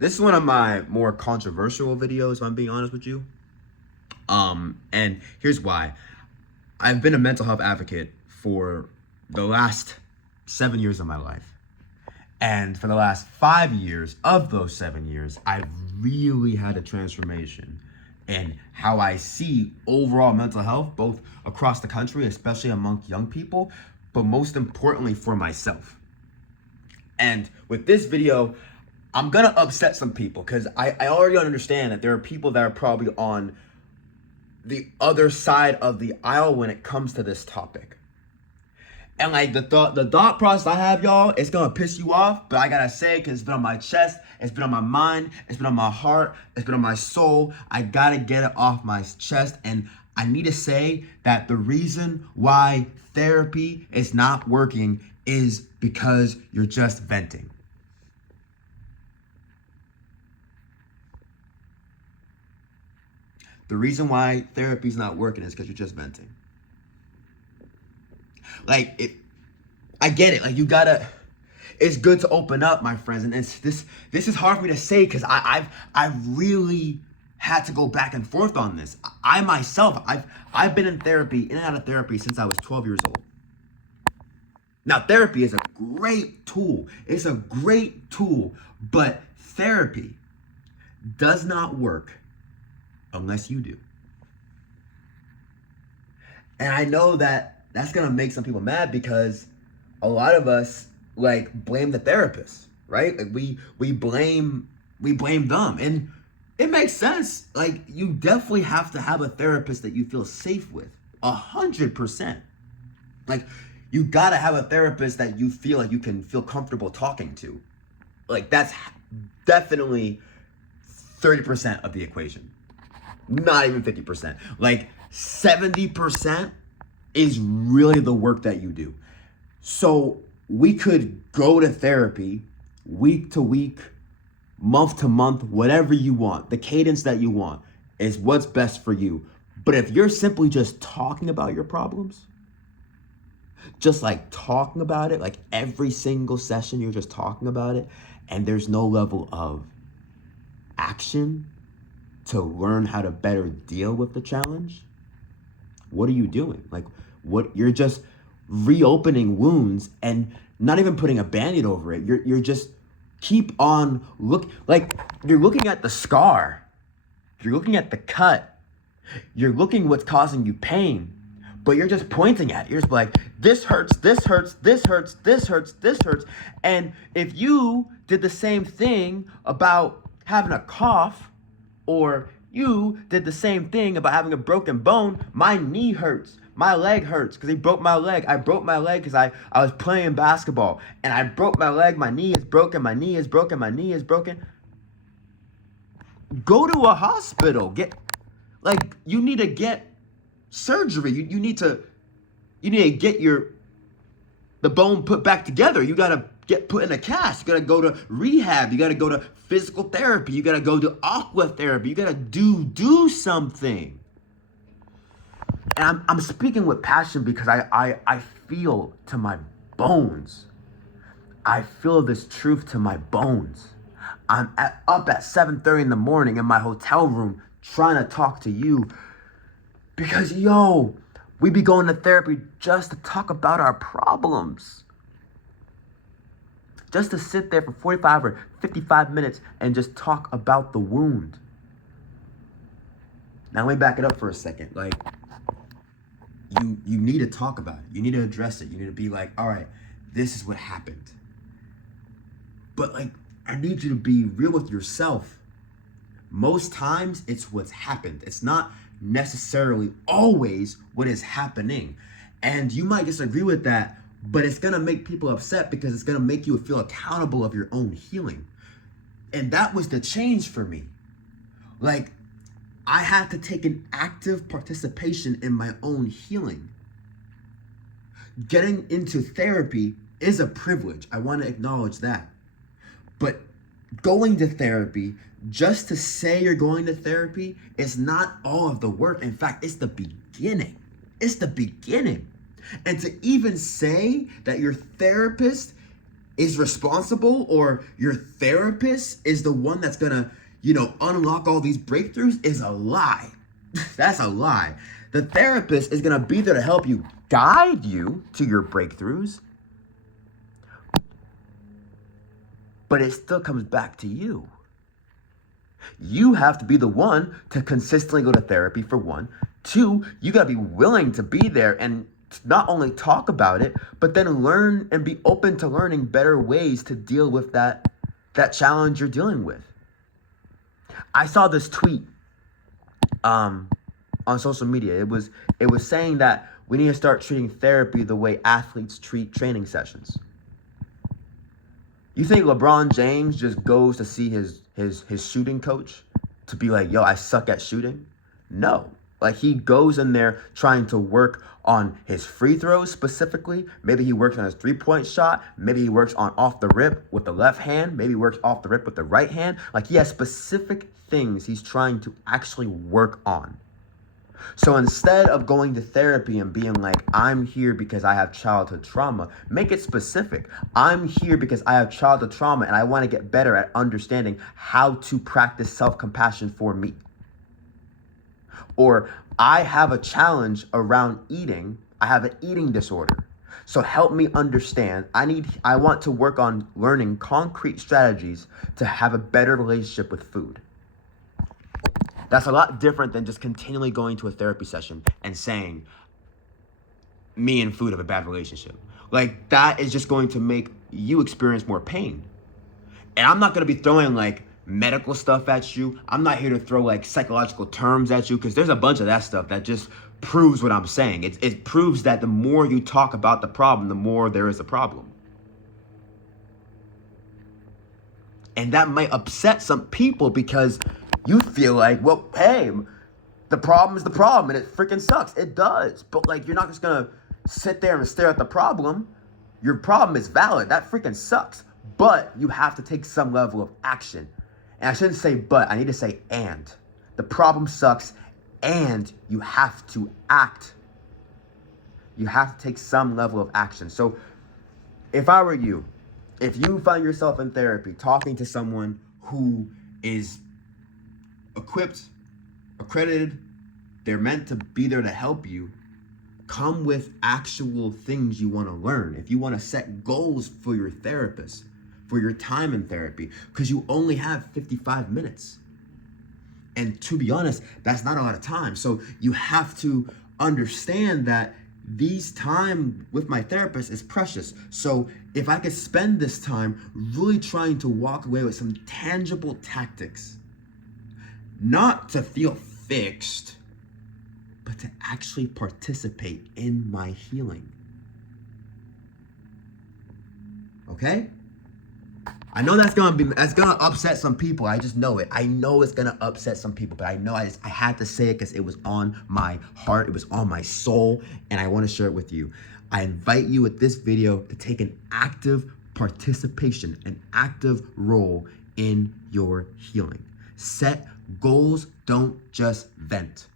This is one of my more controversial videos, if I'm being honest with you. And here's why. I've been a mental health advocate for the last 7 years of my life. And for the last 5 years of those 7 years, I've really had a transformation in how I see overall mental health, both across the country, especially among young people, but most importantly for myself. And with this video, I'm gonna upset some people because I already understand that there are people that are probably on the other side of the aisle when it comes to this topic. And like the thought process I have, y'all, it's gonna piss you off, but I gotta say, because it's been on my chest, it's been on my mind, it's been on my heart, it's been on my soul. I gotta get it off my chest. And I need to say that the reason why therapy is not working is because you're just venting. The reason why therapy is not working is because you're just venting. Like, I get it. Like, you gotta. It's good to open up, my friends, and this is hard for me to say because I've really had to go back and forth on this. I myself, I've been in therapy, in and out of therapy since I was 12 years old. Now, therapy is a great tool. It's a great tool, but therapy does not work unless you do. And I know that that's gonna make some people mad because a lot of us like blame the therapist, right? Like we blame them, and it makes sense. Like, you definitely have to have a therapist that you feel safe with, 100%. Like, you gotta have a therapist that you feel like you can feel comfortable talking to. Like, that's definitely 30% of the equation. Not even 50%. Like, 70% is really the work that you do. So we could go to therapy week to week, month to month, whatever you want. The cadence that you want is what's best for you. But if you're simply just talking about your problems, just like talking about it, like every single session you're just talking about it, and there's no level of action to learn how to better deal with the challenge, what are you doing? Like, what, you're just reopening wounds and not even putting a Band-Aid over it. You're just keep on you're looking at the scar, you're looking at the cut, you're looking what's causing you pain, but you're just pointing at it. You're just like, this hurts, this hurts, this hurts, this hurts, this hurts. And if you did the same thing about having a cough, or you did the same thing about having a broken bone, my knee hurts, my leg hurts because he broke my leg. I broke my leg because I was playing basketball and I broke my leg. My knee is broken. My knee is broken. My knee is broken. Go to a hospital. You need to get surgery. You need to get the bone put back together. You gotta get put in a cast. You gotta go to rehab. You gotta go to physical therapy. You gotta go to aqua therapy. You gotta do something. And I'm speaking with passion because I feel to my bones. I feel this truth to my bones. I'm up at 7:30 in the morning in my hotel room trying to talk to you because, yo, we be going to therapy just to talk about our problems. Just to sit there for 45 or 55 minutes and just talk about the wound. Now let me back it up for a second. Like, you need to talk about it. You need to address it. You need to be like, all right, this is what happened. But like, I need you to be real with yourself. Most times it's what's happened. It's not necessarily always what is happening. And you might disagree with that, but it's gonna make people upset because it's gonna make you feel accountable of your own healing. And that was the change for me. Like, I had to take an active participation in my own healing. Getting into therapy is a privilege. I want to acknowledge that. But going to therapy, just to say you're going to therapy, is not all of the work. In fact, it's the beginning. It's the beginning. And to even say that your therapist is responsible, or your therapist is the one that's gonna, unlock all these breakthroughs, is a lie. That's a lie. The therapist is gonna be there to help you, guide you to your breakthroughs, but it still comes back to you. You have to be the one to consistently go to therapy, for one. Two, you gotta be willing to be there and not only talk about it, but then learn and be open to learning better ways to deal with that challenge you're dealing with. I saw this tweet on social media. It was saying that we need to start treating therapy the way athletes treat training sessions. You think LeBron James just goes to see his shooting coach to be like, yo, I suck at shooting? No. Like, he goes in there trying to work on his free throws specifically. Maybe he works on his three-point shot. Maybe he works on off the rip with the left hand. Maybe he works off the rip with the right hand. Like, he has specific things he's trying to actually work on. So instead of going to therapy and being like, I'm here because I have childhood trauma, make it specific. I'm here because I have childhood trauma and I want to get better at understanding how to practice self-compassion for me. Or I have a challenge around eating. I have an eating disorder. So help me understand. I want to work on learning concrete strategies to have a better relationship with food. That's a lot different than just continually going to a therapy session and saying, me and food have a bad relationship. Like, that is just going to make you experience more pain. And I'm not going to be throwing like medical stuff at you. I'm not here to throw like psychological terms at you, because there's a bunch of that stuff that just proves what I'm saying. It proves that the more you talk about the problem, the more there is a problem. And that might upset some people because you feel like, well, hey, the problem is the problem and it freaking sucks. It does. But like, you're not just going to sit there and stare at the problem. Your problem is valid. That freaking sucks. But you have to take some level of action. And I shouldn't say but, I need to say and. The problem sucks and you have to act. You have to take some level of action. So if I were you, if you find yourself in therapy talking to someone who is equipped, accredited, they're meant to be there to help you, come with actual things you want to learn. If you want to set goals for your therapist, for your time in therapy, because you only have 55 minutes. And to be honest, that's not a lot of time. So you have to understand that these time with my therapist is precious. So if I could spend this time really trying to walk away with some tangible tactics, not to feel fixed, but to actually participate in my healing. Okay? I know that's gonna upset some people. I just know it. I know it's gonna upset some people, but I know I had to say it because it was on my heart, it was on my soul, and I want to share it with you. I invite you with this video to take an active participation, an active role in your healing. Set goals, don't just vent.